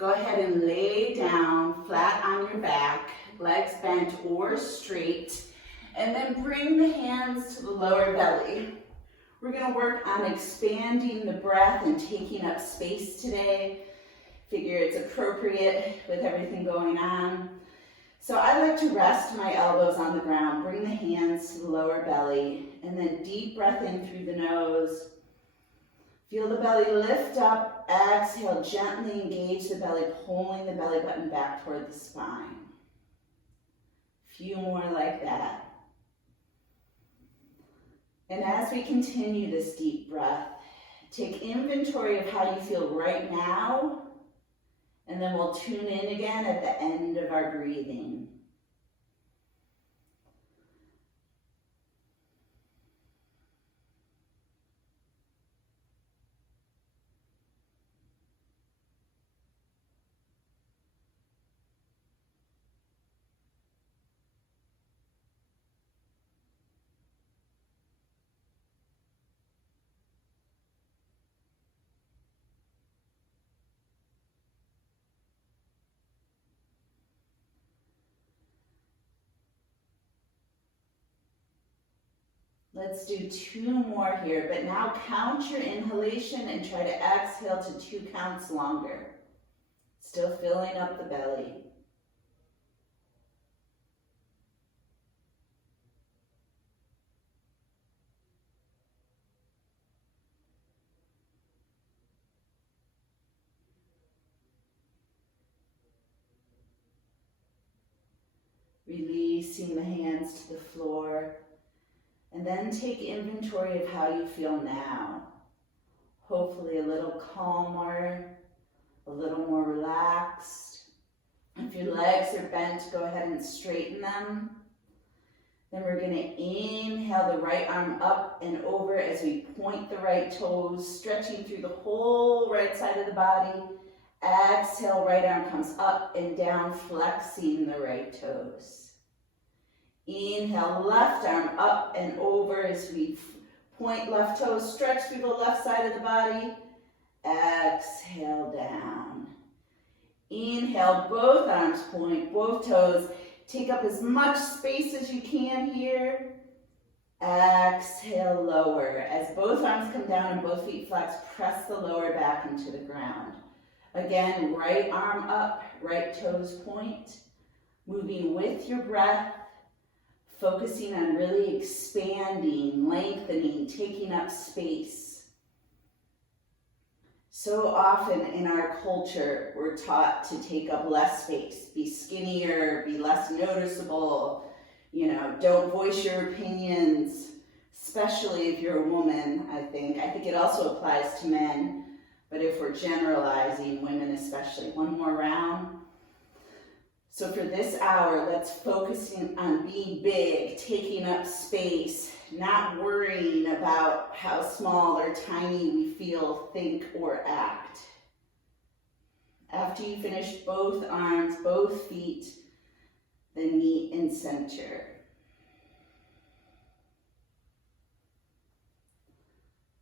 Go ahead and lay down flat on your back, legs bent or straight, and then bring the hands to the lower belly. We're going to work on expanding the breath and taking up space today. Figure it's appropriate with everything going on. So I like to rest my elbows on the ground, bring the hands to the lower belly, and then deep breath in through the nose. Feel the belly lift up, exhale, gently engage the belly, pulling the belly button back toward the spine. A few more like that. And as we continue this deep breath, take inventory of how you feel right now, and then we'll tune in again at the end of our breathing. Let's do 2 more here, but now count your inhalation and try to exhale to 2 counts longer. Still filling up the belly. Releasing the hands to the floor. And then take inventory of how you feel now. Hopefully a little calmer, a little more relaxed. If your legs are bent, go ahead and straighten them. Then we're going to inhale the right arm up and over as we point the right toes, stretching through the whole right side of the body. Exhale, right arm comes up and down, flexing the right toes. Inhale, left arm up and over as we point left toes, stretch through the left side of the body. Exhale, down. Inhale, both arms point, both toes. Take up as much space as you can here. Exhale, lower. As both arms come down and both feet flex, press the lower back into the ground. Again, right arm up, right toes point. Moving with your breath. Focusing on really expanding, lengthening, taking up space. So often in our culture, we're taught to take up less space, be skinnier, be less noticeable, don't voice your opinions, especially if you're a woman, I think. I think it also applies to men, but if we're generalizing, women especially. One more round. So for this hour, let's focus on being big, taking up space, not worrying about how small or tiny we feel, think, or act. After you finish both arms, both feet, then meet in center.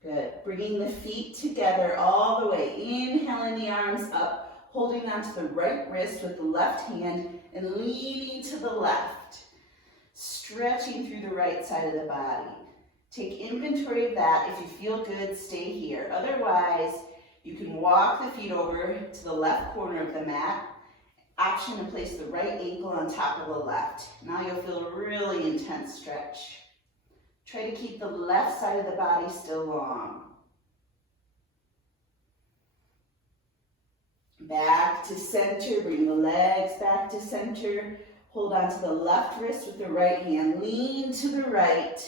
Good. Bringing the feet together all the way. Inhaling the arms up. Holding onto the right wrist with the left hand and leaning to the left. Stretching through the right side of the body. Take inventory of that. If you feel good, stay here. Otherwise, you can walk the feet over to the left corner of the mat. Option to place the right ankle on top of the left. Now you'll feel a really intense stretch. Try to keep the left side of the body still long. Back to center, bring the legs back to center. Hold on to the left wrist with the right hand. Lean to the right.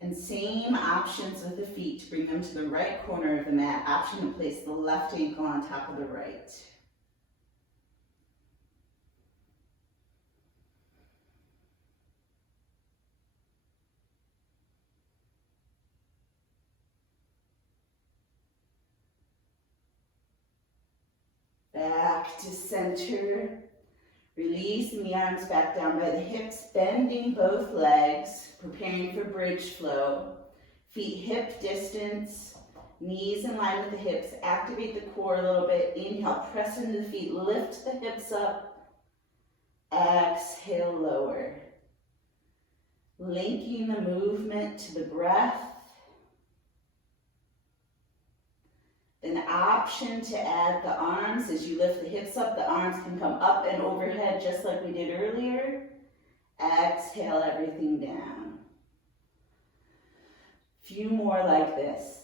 And same options with the feet to bring them to the right corner of the mat. Option to place the left ankle on top of the right. Back to center. Releasing the arms back down by the hips, bending both legs, preparing for bridge flow. Feet hip distance, Knees in line with the hips. Activate the core a little bit. Inhale, press into the feet. Lift the hips up. Exhale, lower. Linking the movement to the breath. An option to add the arms. As you lift the hips up, the arms can come up and overhead just like we did earlier. Exhale everything down. Few more like this.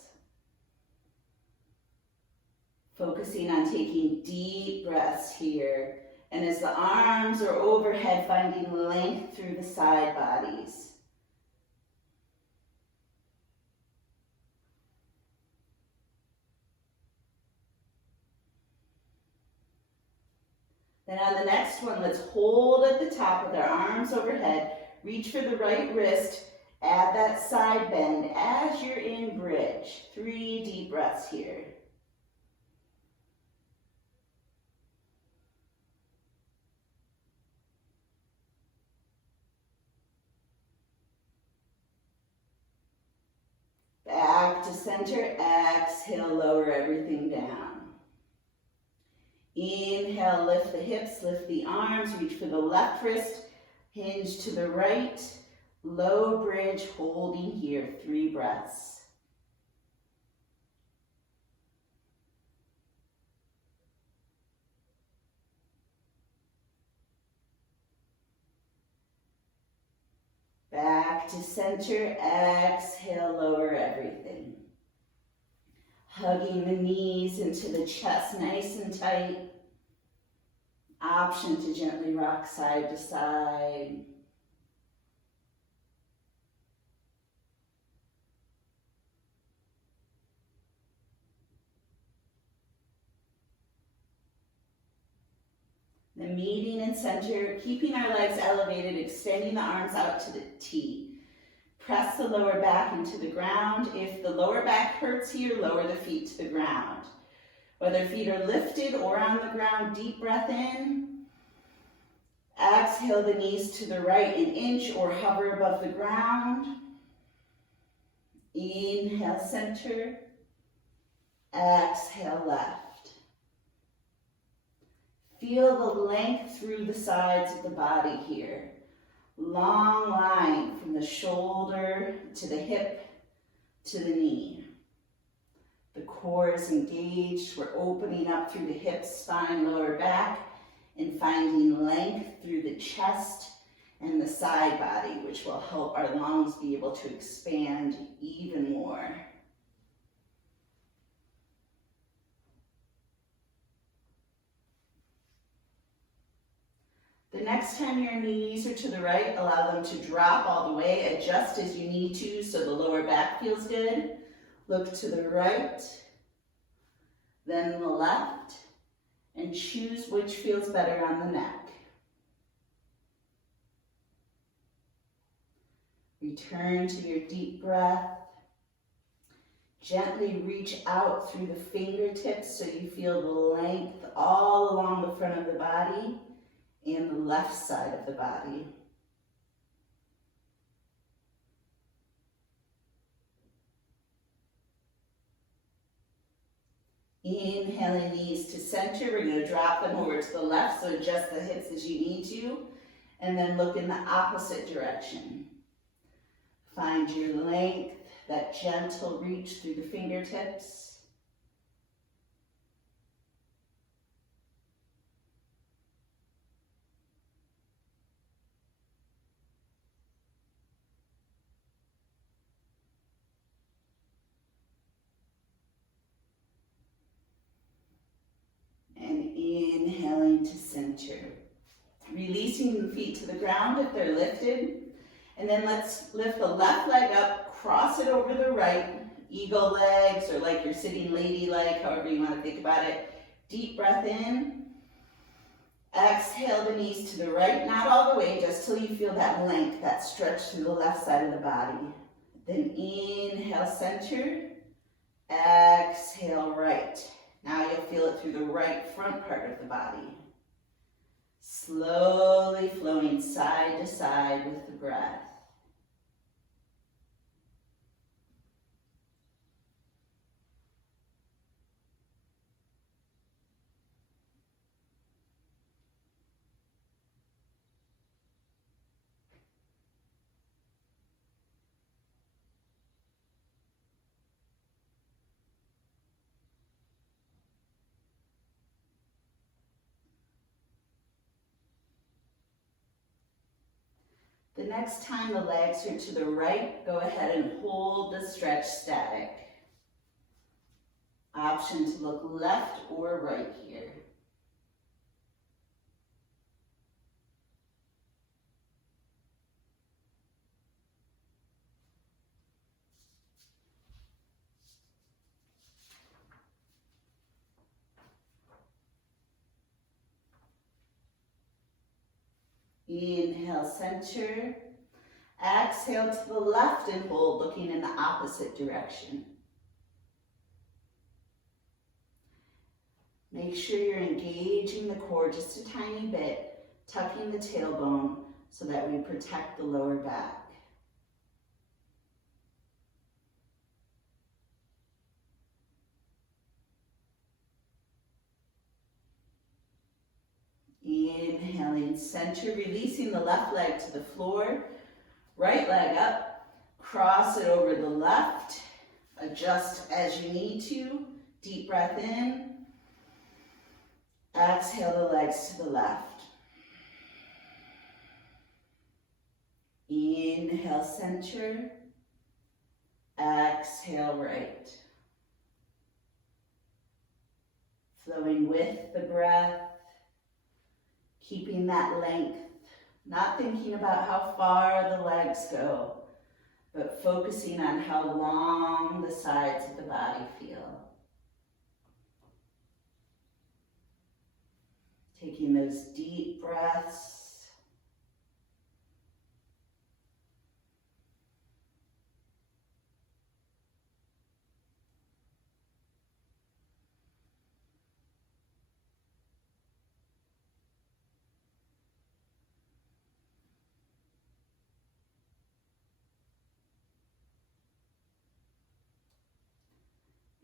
Focusing on taking deep breaths here. And as the arms are overhead, finding length through the side bodies. Then on the next one, let's hold at the top with our arms overhead. Reach for the right wrist. Add that side bend as you're in bridge. 3 deep breaths here. Back to center. Exhale, lower everything down. Inhale, lift the hips, lift the arms, reach for the left wrist, hinge to the right, low bridge, holding here, 3 breaths. Back to center, exhale, lower everything. Hugging the knees into the chest, nice and tight. Option to gently rock side to side. Then meeting in center, keeping our legs elevated, extending the arms out to the T. Press the lower back into the ground. If the lower back hurts here, lower the feet to the ground. Whether feet are lifted or on the ground, deep breath in. Exhale the knees to the right an inch or hover above the ground. Inhale, center. Exhale, left. Feel the length through the sides of the body here. Long line from the shoulder to the hip to the knee. The core is engaged. We're opening up through the hips, spine, lower back, and finding length through the chest and the side body, which will help our lungs be able to expand even more. The next time your knees are to the right, allow them to drop all the way. Adjust as you need to so the lower back feels good. Look to the right, then the left, and choose which feels better on the neck. Return to your deep breath. Gently reach out through the fingertips so you feel the length all along the front of the body and the left side of the body. Inhaling knees to center. We're going to drop them over to the left, so adjust the hips as you need to, and then look in the opposite direction. Find your length, that gentle reach through the fingertips. Inhaling to center. Releasing the feet to the ground if they're lifted. And then let's lift the left leg up, cross it over the right, eagle legs, or like you're sitting ladylike, however you want to think about it. Deep breath in. Exhale the knees to the right, not all the way, just till you feel that length, that stretch through the left side of the body. Then inhale, center. Exhale, right. Now you'll feel it through the right front part of the body. Slowly flowing side to side with the breath. The next time the legs are to the right, go ahead and hold the stretch static. Option to look left or right here. Inhale, center. Exhale to the left and hold, looking in the opposite direction. Make sure you're engaging the core just a tiny bit, tucking the tailbone so that we protect the lower back. Inhaling, center, releasing the left leg to the floor, right leg up, cross it over the left, adjust as you need to, deep breath in, exhale the legs to the left. Inhale, center, exhale, right. Flowing with the breath, keeping that length, not thinking about how far the legs go, but focusing on how long the sides of the body feel. Taking those deep breaths.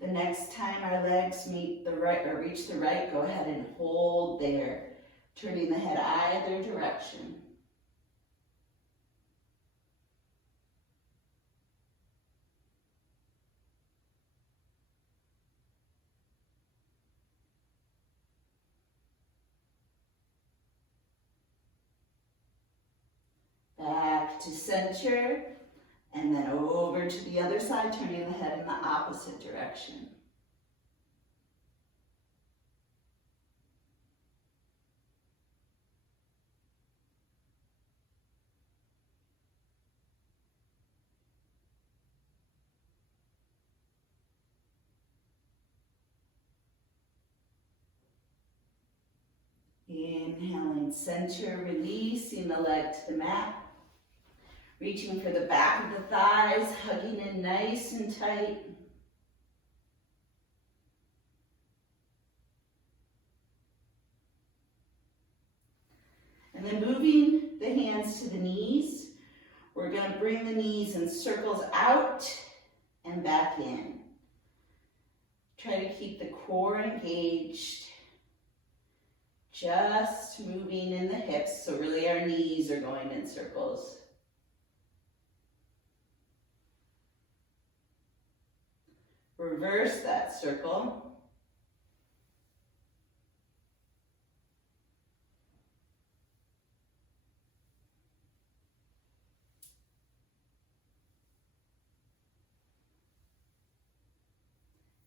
The next time our legs meet the right or reach the right, go ahead and hold there, turning the head either direction. Back to center. And then over to the other side, turning the head in the opposite direction. Inhaling, center, releasing the leg to the mat. Reaching for the back of the thighs, hugging in nice and tight. And then moving the hands to the knees, we're going to bring the knees in circles out and back in. Try to keep the core engaged. Just moving in the hips, so really our knees are going in circles. Reverse that circle.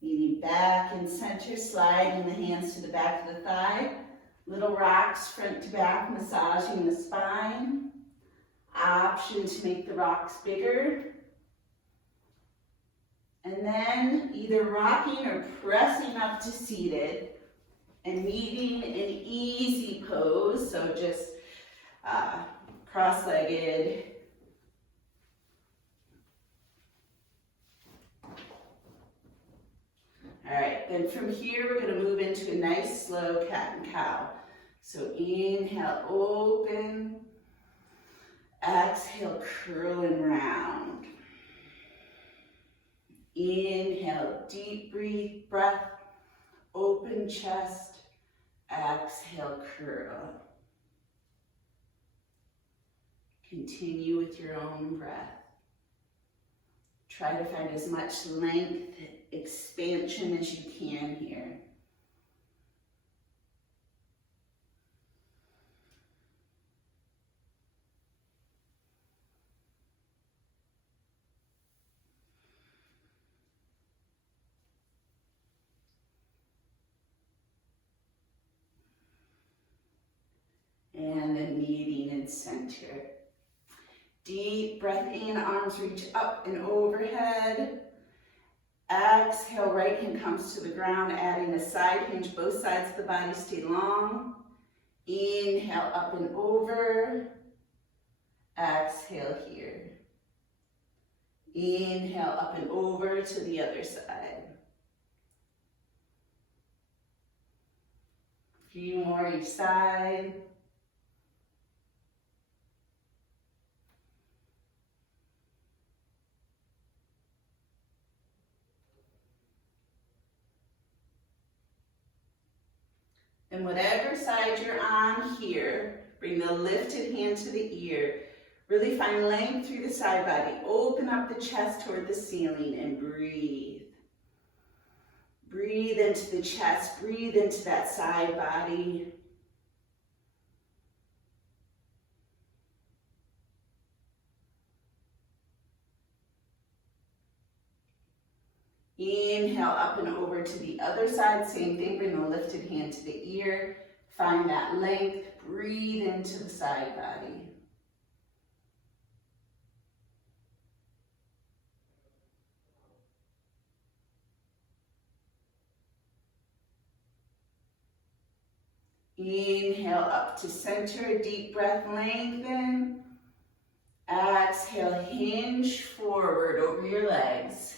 Leaning back and center, sliding the hands to the back of the thigh. Little rocks front to back, massaging the spine. Option to make the rocks bigger. And then either rocking or pressing up to seated and meeting an easy pose. So just cross-legged. All right, then from here we're going to move into a nice slow cat and cow. So inhale, open. Exhale, curl and round. Inhale, deep breath, open chest, exhale, curl. Continue with your own breath. Try to find as much length, expansion as you can here. center. Deep breath in, arms reach up and overhead. Exhale, right hand comes to the ground, adding a side hinge. Both sides of the body stay long. Inhale, up and over. Exhale here. Inhale, up and over to the other side. A few more each side. And whatever side you're on here, bring the lifted hand to the ear. Really find length through the side body. Open up the chest toward the ceiling and breathe. Breathe into the chest. Breathe into that side body. Inhale up and over to the other side. Same thing, bring the lifted hand to the ear. Find that length. Breathe into the side body. Inhale up to center, deep breath, lengthen. Exhale, hinge forward over your legs.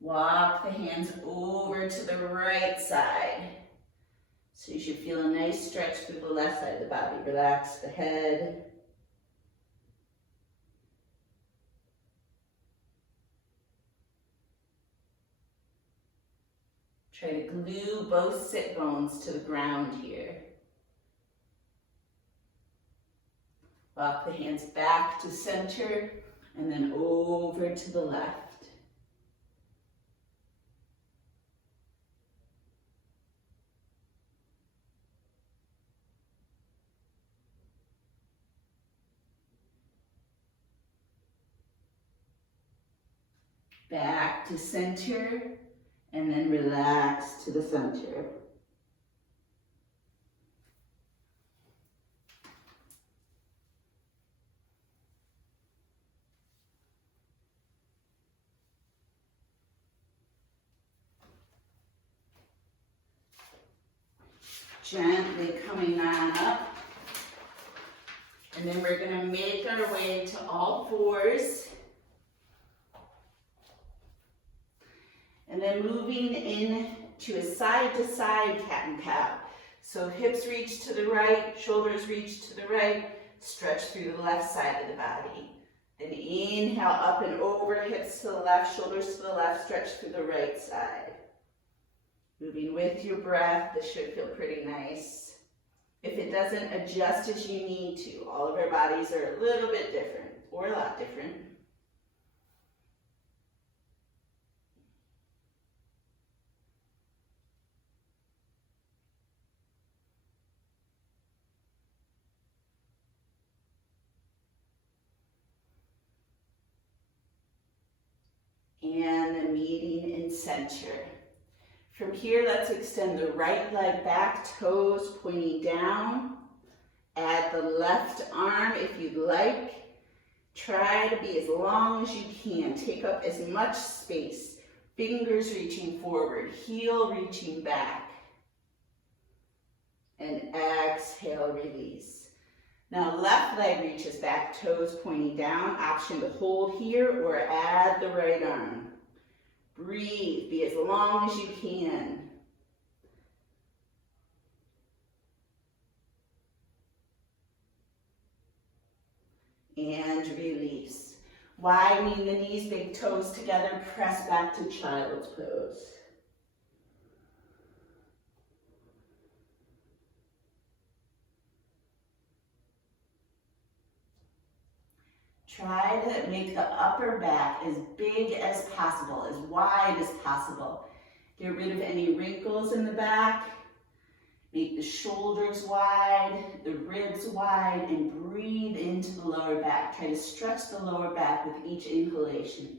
Walk the hands over to the right side. So you should feel a nice stretch through the left side of the body. Relax the head. Try to glue both sit bones to the ground here. Walk the hands back to center and then over to the left. Back to center and then relax to the center. Gently coming on up. And then we're going to make our way to all fours. And then moving in to a side-to-side cat and cow. So hips reach to the right, shoulders reach to the right, stretch through the left side of the body. Then inhale up and over, hips to the left, shoulders to the left, stretch through the right side. Moving with your breath, this should feel pretty nice. If it doesn't, adjust as you need to. All of our bodies are a little bit different, or a lot different. And a meeting in center. From here, let's extend the right leg back, toes pointing down. Add the left arm if you'd like. Try to be as long as you can. Take up as much space. Fingers reaching forward, heel reaching back. And exhale, release. Now left leg reaches back, toes pointing down. Option to hold here or add the right arm. Breathe, be as long as you can. And release. Widening the knees, big toes together, press back to child's pose. Try to make the upper back as big as possible, as wide as possible. Get rid of any wrinkles in the back. Make the shoulders wide, the ribs wide, and breathe into the lower back. Try to stretch the lower back with each inhalation.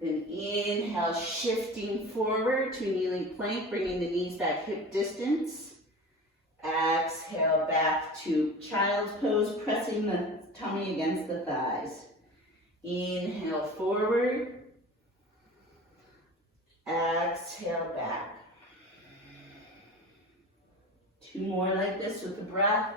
Then inhale, shifting forward to a kneeling plank, bringing the knees back hip distance. Exhale back to child's pose, pressing the tummy against the thighs. Inhale forward. Exhale back. 2 more like this with the breath.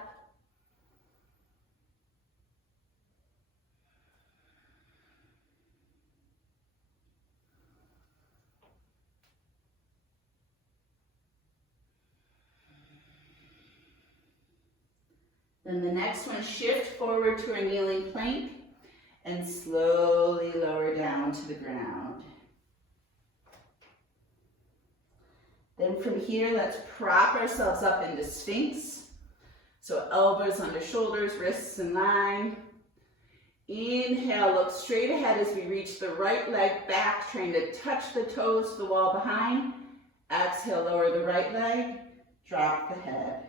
Then the next one, shift forward to a kneeling plank and slowly lower down to the ground. Then from here, let's prop ourselves up into Sphinx. So elbows under shoulders, wrists in line. Inhale, look straight ahead as we reach the right leg back, trying to touch the toes to the wall behind. Exhale, lower the right leg, drop the head.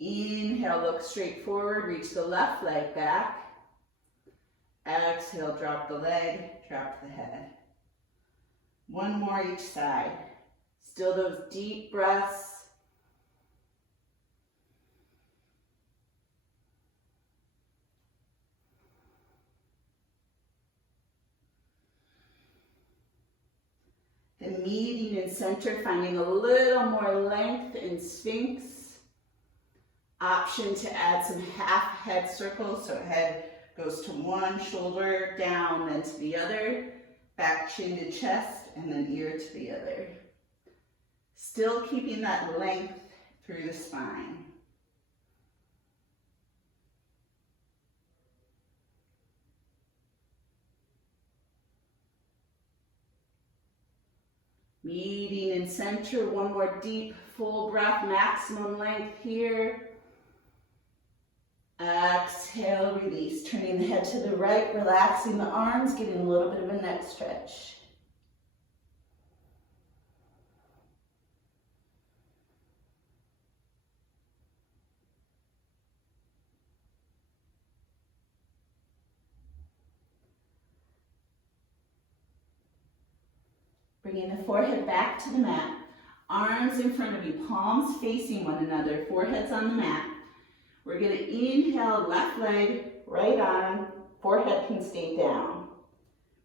Inhale, look straight forward, reach the left leg back. Exhale, drop the leg, drop the head. 1 more each side. Still those deep breaths. Then meeting in center, finding a little more length in Sphinx. Option to add some half head circles, so head goes to one, shoulder down, then to the other, back chin to chest, and then ear to the other. Still keeping that length through the spine. Meeting in center, 1 more deep, full breath, maximum length here. Exhale, release, turning the head to the right, relaxing the arms, getting a little bit of a neck stretch. Bringing the forehead back to the mat, arms in front of you, palms facing one another, foreheads on the mat. We're going to inhale, left leg, right arm, forehead can stay down.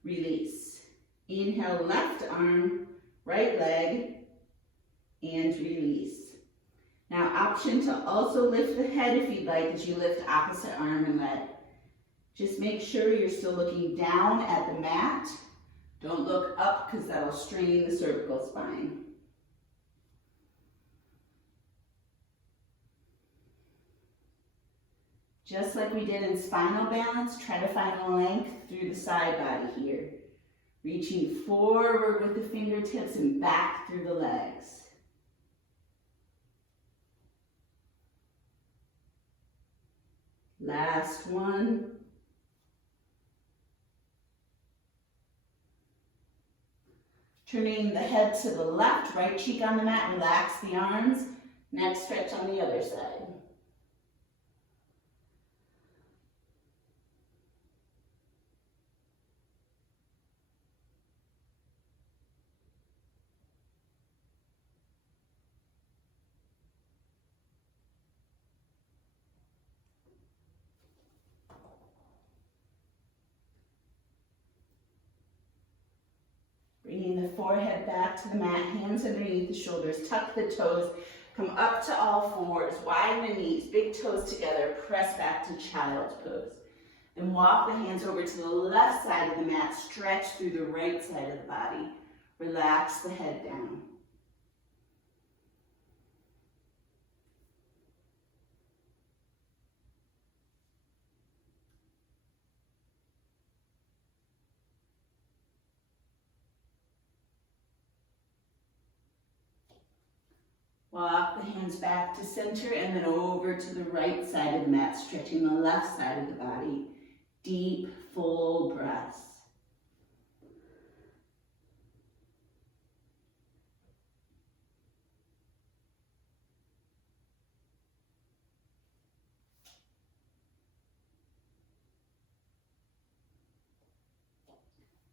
Release. Inhale, left arm, right leg, and release. Now, option to also lift the head if you'd like as you lift opposite arm and leg. Just make sure you're still looking down at the mat. Don't look up because that'll strain the cervical spine. Just like we did in spinal balance, try to find a length through the side body here. Reaching forward with the fingertips and back through the legs. Last one. Turning the head to the left, right cheek on the mat, relax the arms. Neck stretch on the other side. Bringing the forehead back to the mat, hands underneath the shoulders, tuck the toes, come up to all fours, widen the knees, big toes together, press back to child's pose. Then walk the hands over to the left side of the mat, stretch through the right side of the body. Relax the head down. Walk the hands back to center and then over to the right side of the mat, stretching the left side of the body. Deep, full breaths.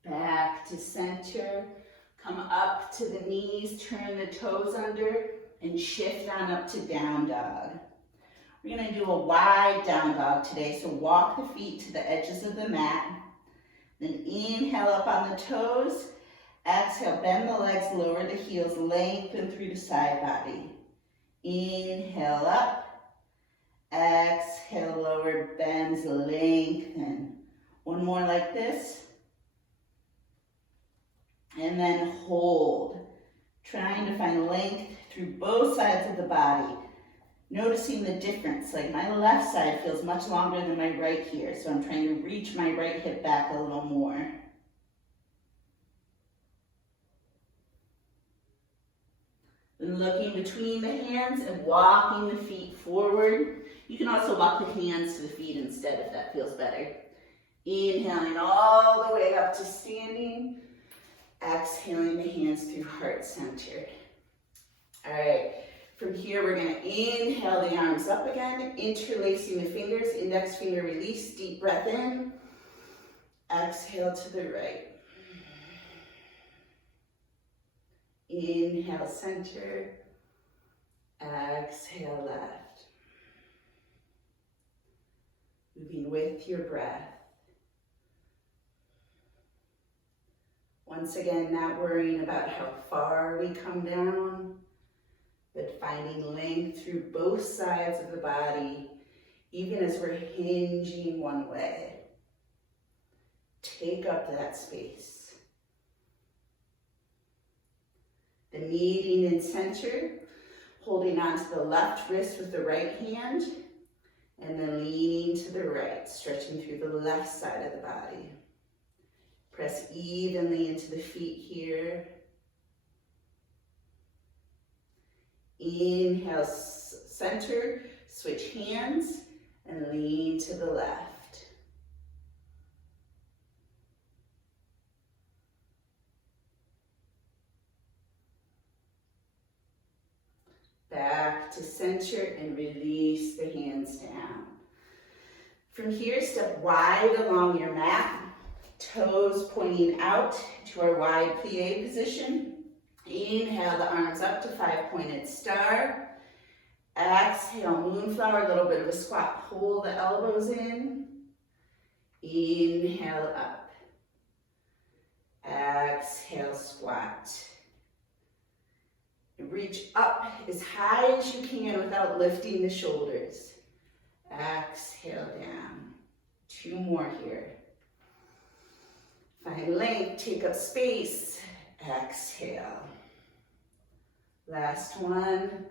Back back to center. Come up to the knees, turn the toes under, and shift on up to down dog. We're gonna do a wide down dog today, so walk the feet to the edges of the mat. Then inhale up on the toes. Exhale, bend the legs, lower the heels, lengthen through the side body. Inhale up. Exhale, lower, bends, lengthen. One more like this. And then hold. Trying to find length through both sides of the body. Noticing the difference, like my left side feels much longer than my right here, so I'm trying to reach my right hip back a little more. And looking between the hands and walking the feet forward. You can also walk the hands to the feet instead if that feels better. Inhaling all the way up to standing. Exhaling the hands through heart center. All right. From here, we're going to inhale the arms up again, interlacing the fingers, index finger release, deep breath in. Exhale to the right. Inhale, center. Exhale, left. Moving with your breath. Once again, not worrying about how far we come down, but finding length through both sides of the body, even as we're hinging one way. Take up that space. Then meeting in center, holding onto the left wrist with the right hand, and then leaning to the right, stretching through the left side of the body. Press evenly into the feet here. Inhale, center, switch hands, and lean to the left. Back to center and release the hands down. From here, step wide along your mat, toes pointing out to our wide plie position. Inhale the arms up to 5-pointed star. Exhale, moonflower, a little bit of a squat. Pull the elbows in. Inhale up. Exhale, squat. Reach up as high as you can without lifting the shoulders. Exhale down. 2 more here. Find length, take up space. Exhale. Last one.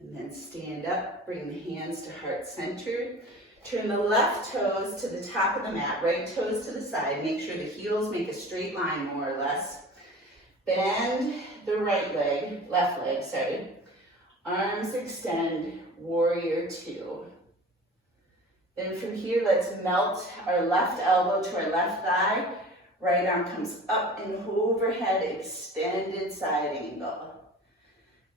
And then stand up, bring the hands to heart center. Turn the left toes to the top of the mat, right toes to the side. Make sure the heels make a straight line more or less. Bend the right leg, left leg, sorry. Arms extend, warrior 2. Then from here, let's melt our left elbow to our left thigh. Right arm comes up and overhead, extended side angle.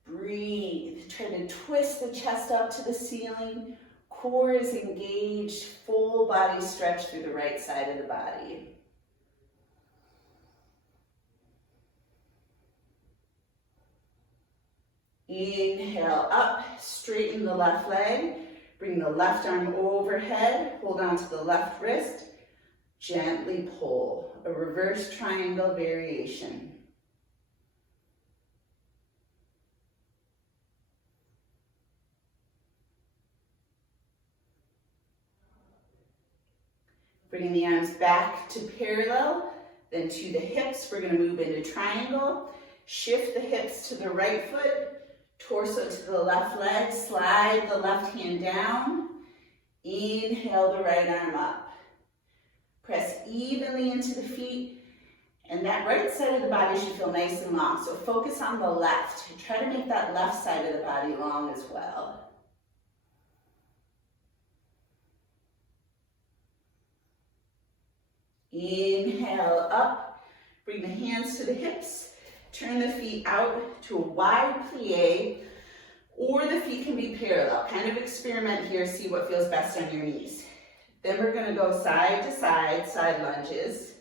Breathe. Try to twist the chest up to the ceiling. Core is engaged. Full body stretch through the right side of the body. Inhale up, straighten the left leg. Bring the left arm overhead, hold on to the left wrist, gently pull, a reverse triangle variation. Bringing the arms back to parallel, then to the hips, we're going to move into triangle. Shift the hips to the right foot, torso to the left leg, slide the left hand down. Inhale the right arm up. Press evenly into the feet, and that right side of the body should feel nice and long. So focus on the left. Try to make that left side of the body long as well. Inhale up, bring the hands to the hips, turn the feet out to a wide plie, Or the feet can be parallel. Kind of experiment here, see what feels best on your knees. Then we're gonna go side to side lunges.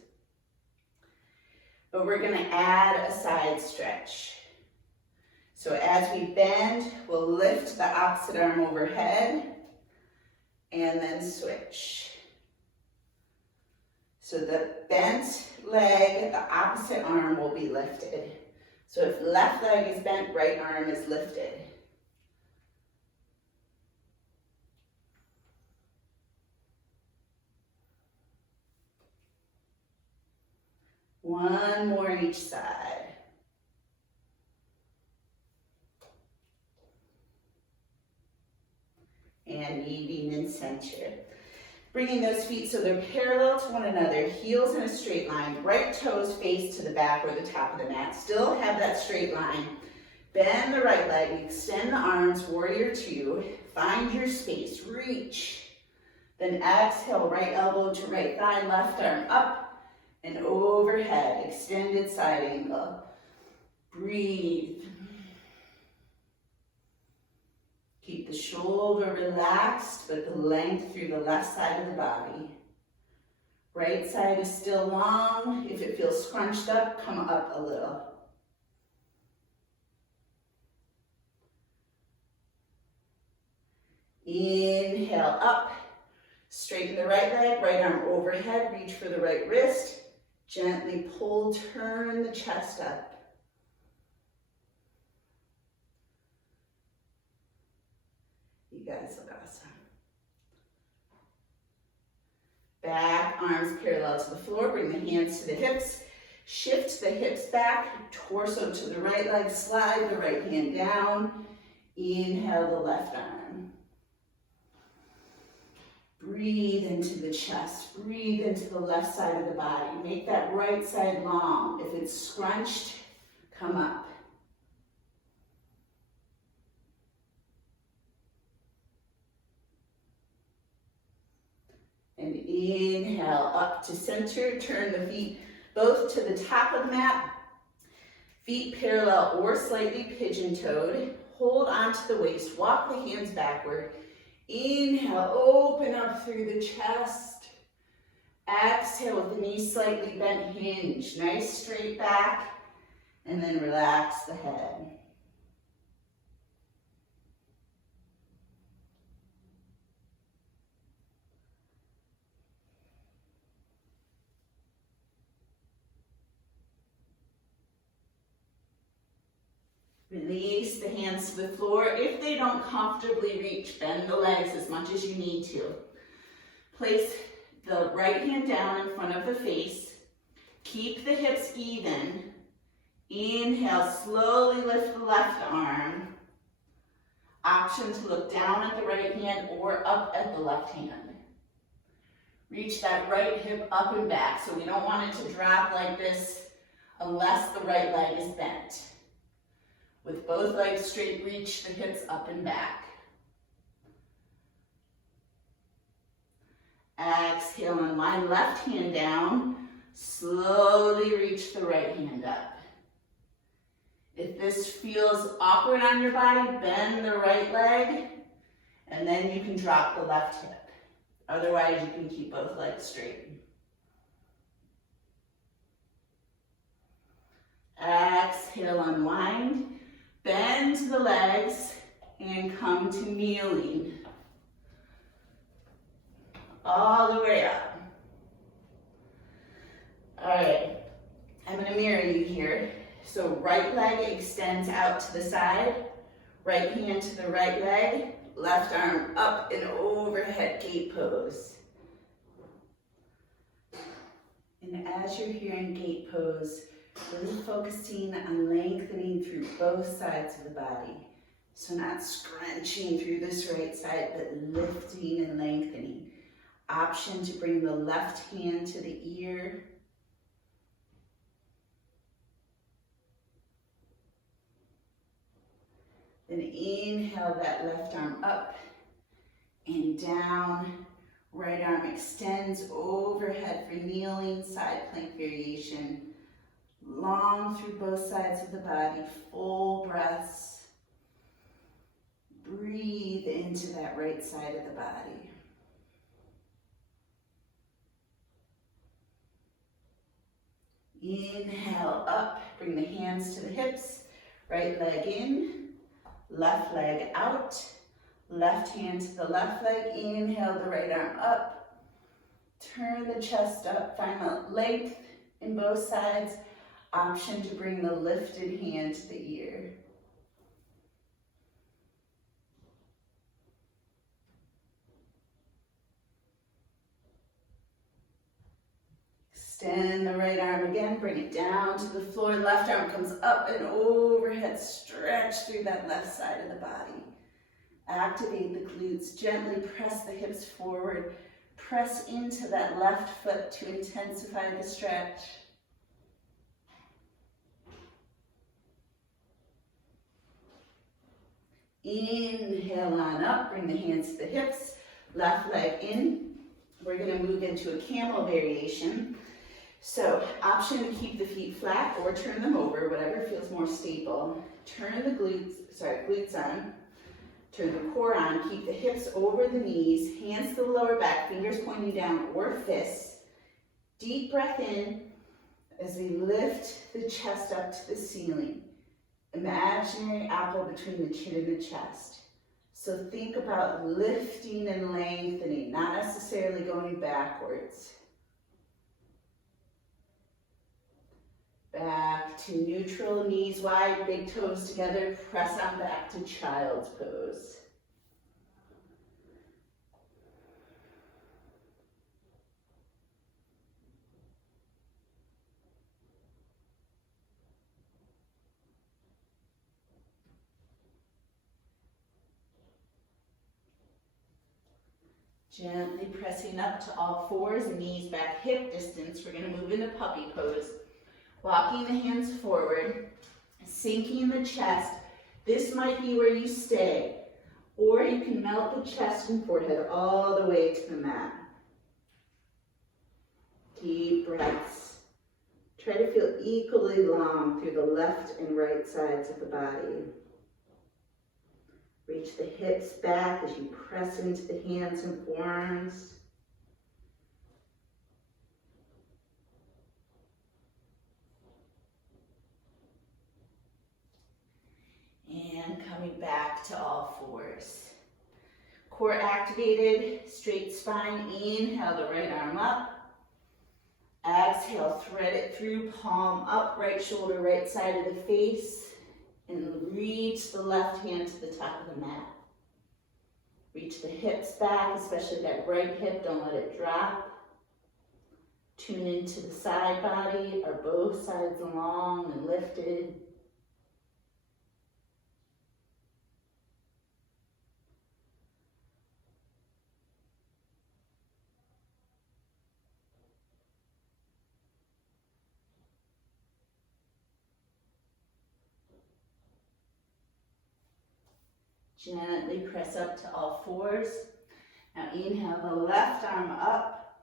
But we're gonna add a side stretch. So as we bend, we'll lift the opposite arm overhead and then switch. So the bent leg, the opposite arm will be lifted. So if left leg is bent, right arm is lifted. One more each side. And meeting in center. Bringing those feet so they're parallel to one another, heels in a straight line, right toes face to the back or the top of the mat. Still have that straight line. Bend the right leg, extend the arms, warrior two. Find your space, reach. Then exhale, right elbow to right thigh, left arm up and overhead, extended side angle. Breathe. Keep the shoulder relaxed, but the length through the left side of the body. Right side is still long. If it feels scrunched up, come up a little. Inhale up, straighten the right leg, right arm overhead, reach for the right wrist. Gently pull, turn the chest up. You guys look awesome. Back, arms parallel to the floor, bring the hands to the hips. Shift the hips back, torso to the right leg, slide the right hand down. Inhale the left arm. Breathe into the chest, breathe into the left side of the body. Make that right side long. If it's scrunched, come up. And inhale up to center, turn the feet both to the top of the mat, feet parallel or slightly pigeon-toed. Hold onto the waist, walk the hands backward. Inhale, open up through the chest. Exhale with the knees slightly bent, hinge. Nice straight back, and then relax the head. Release the hands to the floor. If they don't comfortably reach, bend the legs as much as you need to. Place the right hand down in front of the face. Keep the hips even. Inhale, slowly lift the left arm. Option to look down at the right hand or up at the left hand. Reach that right hip up and back. So we don't want it to drop like this unless the right leg is bent. With both legs straight, reach the hips up and back. Exhale, unwind left hand down. Slowly reach the right hand up. If this feels awkward on your body, bend the right leg, and then you can drop the left hip. Otherwise, you can keep both legs straight. Exhale, unwind. Bend the legs and come to kneeling. All the way up. All right, I'm gonna mirror you here. So right leg extends out to the side, right hand to the right leg, left arm up and overhead gate pose. And as you're here in gate pose, really focusing on lengthening through both sides of the body. So not scrunching through this right side, but lifting and lengthening. Option to bring the left hand to the ear. Then inhale that left arm up and down. Right arm extends overhead for kneeling, side plank variation. Long through both sides of the body, full breaths. Breathe into that right side of the body. Inhale up, bring the hands to the hips, right leg in, left leg out, left hand to the left leg, inhale the right arm up, turn the chest up, find the length in both sides, option to bring the lifted hand to the ear. Extend the right arm again, bring it down to the floor. Left arm comes up and overhead. Stretch through that left side of the body. Activate the glutes. Gently press the hips forward. Press into that left foot to intensify the stretch. Inhale on up, bring the hands to the hips. Left leg in. We're going to move into a camel variation. So, option to keep the feet flat or turn them over, whatever feels more stable. Turn the glutes on. Turn the core on. Keep the hips over the knees, hands to the lower back, fingers pointing down or fists. Deep breath in as we lift the chest up to the ceiling. Imaginary apple between the chin and the chest. So think about lifting and lengthening, not necessarily going backwards. Back to neutral, knees wide, big toes together, press on back to child's pose. Gently pressing up to all fours, knees back hip distance. We're going to move into puppy pose. Walking the hands forward, sinking the chest. This might be where you stay, or you can melt the chest and forehead all the way to the mat. Deep breaths. Try to feel equally long through the left and right sides of the body. Reach the hips back as you press into the hands and forearms. And coming back to all fours. Core activated, straight spine. Inhale the right arm up. Exhale, thread it through, palm up, right shoulder, right side of the face. And reach the left hand to the top of the mat. Reach the hips back, especially that right hip, don't let it drop. Tune into the side body. Are both sides long and lifted? Gently press up to all fours. Now inhale the left arm up.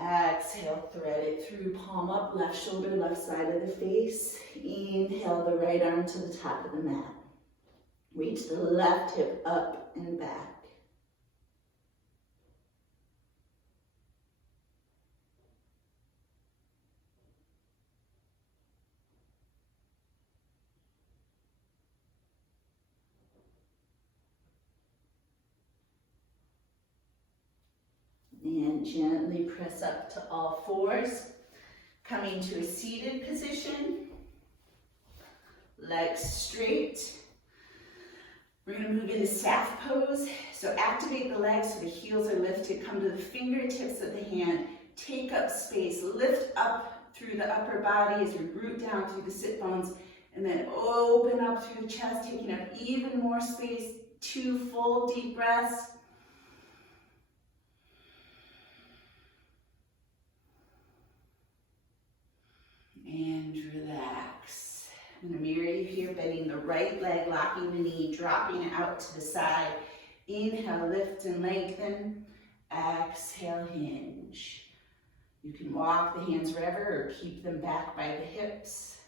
Exhale, thread it through, palm up, left shoulder, left side of the face. Inhale the right arm to the top of the mat. Reach the left hip up and back. And gently press up to all fours. Coming to a seated position. Legs straight. We're going to move into staff pose. So activate the legs so the heels are lifted. Come to the fingertips of the hand. Take up space. Lift up through the upper body as we root down through the sit bones. And then open up through the chest, taking up even more space. 2 full deep breaths. And relax. I'm going to mirror you here, bending the right leg, locking the knee, dropping it out to the side. Inhale, lift and lengthen. Exhale, hinge. You can walk the hands wherever or keep them back by the hips.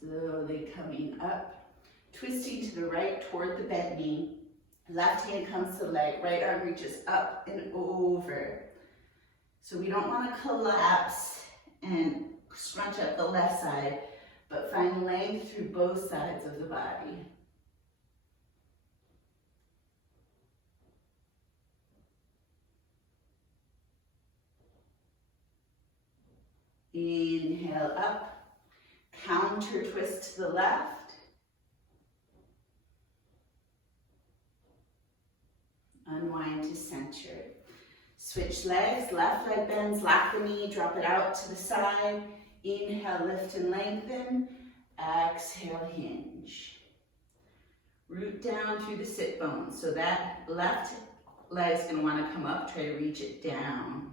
Slowly coming up, twisting to the right toward the bent knee. Left hand comes to the leg, right arm reaches up and over. So we don't want to collapse and scrunch up the left side, but find length through both sides of the body. Inhale up, counter twist to the left. Unwind to center. Switch legs, left leg bends, lock the knee, drop it out to the side. Inhale, lift and lengthen. Exhale, hinge. Root down through the sit bones. So that left leg's gonna wanna come up, try to reach it down.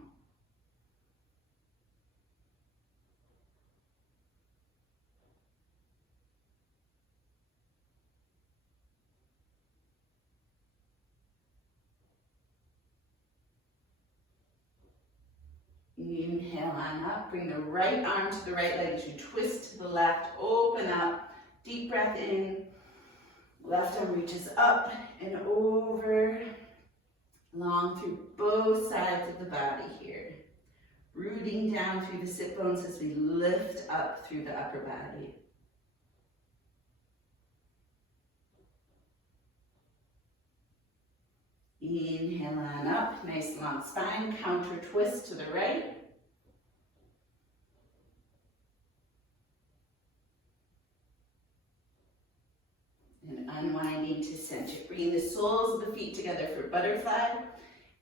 Inhale on up, bring the right arm to the right leg as you twist to the left, open up, deep breath in, left arm reaches up and over, long through both sides of the body here. Rooting down through the sit bones as we lift up through the upper body. Inhale on up, nice long spine, counter twist to the right. And unwinding to center. Bring the soles of the feet together for butterfly.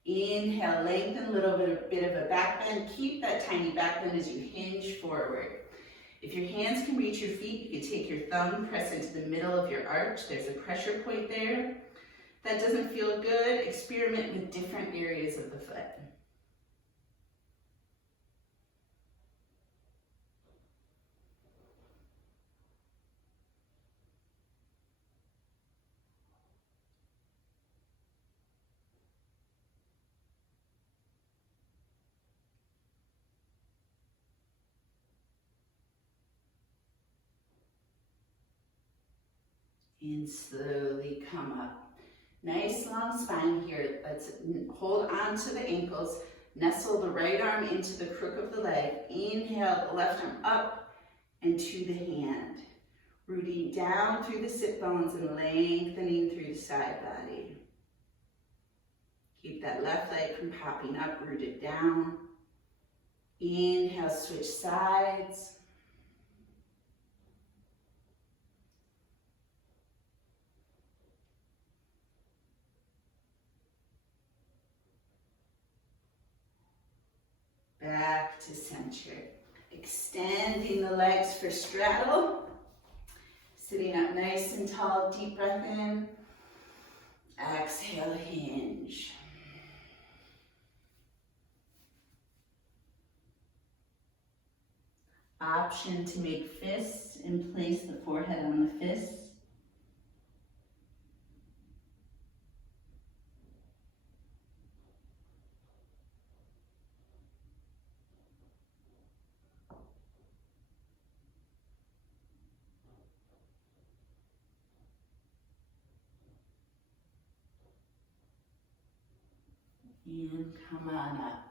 Inhale, lengthen, little bit of a back bend. Keep that tiny back bend as you hinge forward. If your hands can reach your feet, you can take your thumb, press into the middle of your arch. There's a pressure point there. If that doesn't feel good, experiment with different areas of the foot. And slowly come up. Nice long spine here. Let's hold on to the ankles. Nestle the right arm into the crook of the leg. Inhale the left arm up and to the hand. Rooting down through the sit bones and lengthening through the side body. Keep that left leg from popping up, rooted down. Inhale, switch sides. Back to center. Extending the legs for straddle. Sitting up nice and tall, deep breath in. Exhale, hinge. Option to make fists and place the forehead on the fists. And come on up.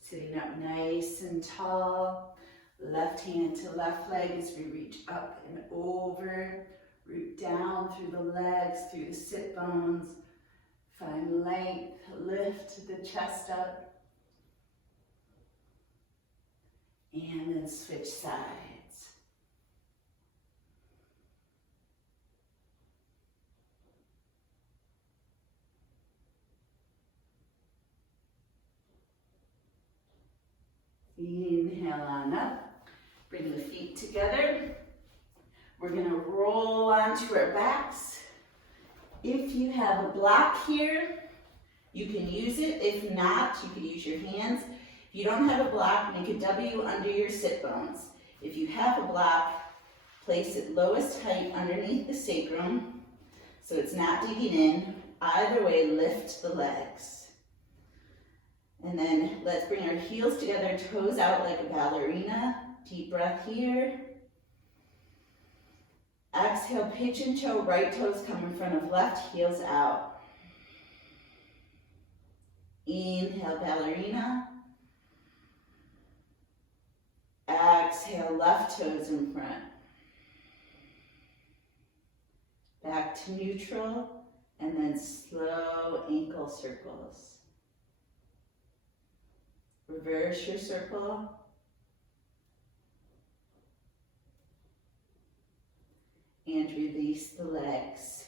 Sitting up nice and tall. Left hand to left leg as we reach up and over. Root down through the legs, through the sit bones. Find length, lift the chest up. And then switch sides. Inhale on up, bring the feet together. We're gonna roll onto our backs. If you have a block here, you can use it. If not, you can use your hands. If you don't have a block, make a W under your sit bones. If you have a block, place it lowest height underneath the sacrum so it's not digging in. Either way, lift the legs. And then let's bring our heels together, toes out like a ballerina. Deep breath here. Exhale, pigeon toe, right toes come in front of left, heels out. Inhale, ballerina. Exhale, left toes in front. Back to neutral, and then slow ankle circles. Reverse your circle. And release the legs.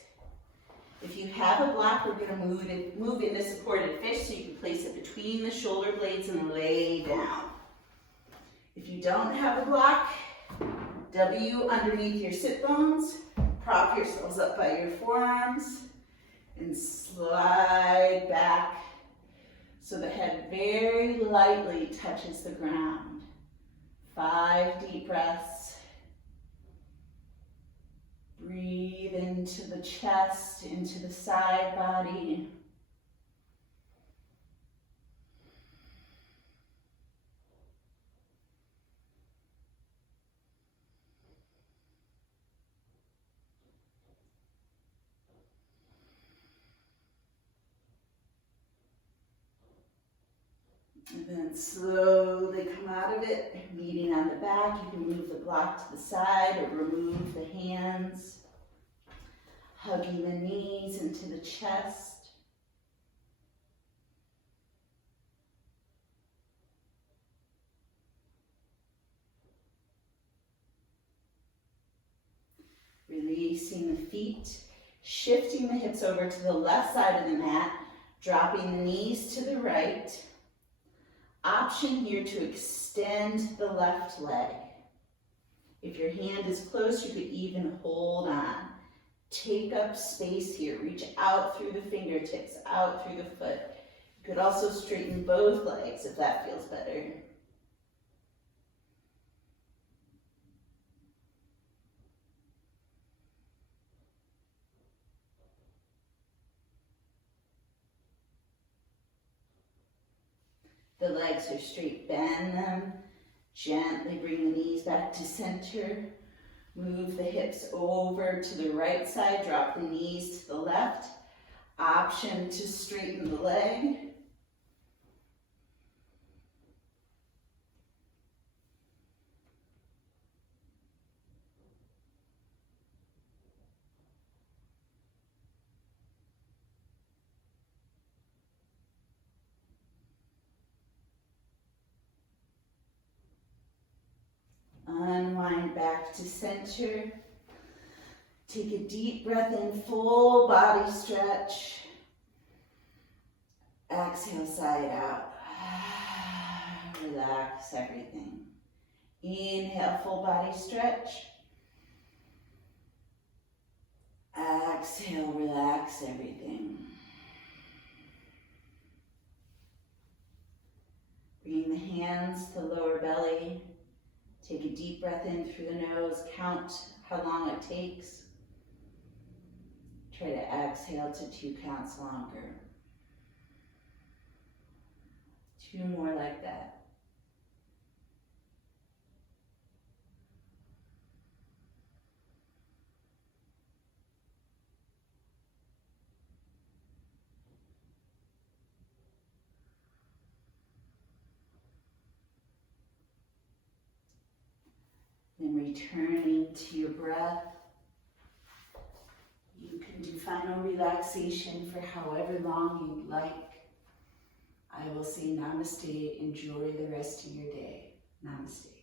If you have a block, we're going to move into supported fish, so you can place it between the shoulder blades and lay down. If you don't have a block, W underneath your sit bones, prop yourselves up by your forearms, and slide back so the head very lightly touches the ground. 5 deep breaths. Breathe into the chest, into the side body. And then slowly come out of it, meeting on the back. You can move the block to the side or remove the hands. Hugging the knees into the chest. Releasing the feet, shifting the hips over to the left side of the mat, dropping the knees to the right. Option here to extend the left leg. If your hand is close, you could even hold on. Take up space here. Reach out through the fingertips, out through the foot. You could also straighten both legs if that feels better. The legs are straight, bend them. Gently bring the knees back to center. Move the hips over to the right side, drop the knees to the left. Option to straighten the leg. Unwind back to center. Take a deep breath in, full body stretch. Exhale, side out. Relax everything. Inhale, full body stretch. Exhale, relax everything. Bring the hands to lower belly. Take a deep breath in through the nose. Count how long it takes. Try to exhale to 2 counts longer. 2 more like that. Then returning to your breath. You can do final relaxation for however long you'd like. I will say namaste. Enjoy the rest of your day. Namaste.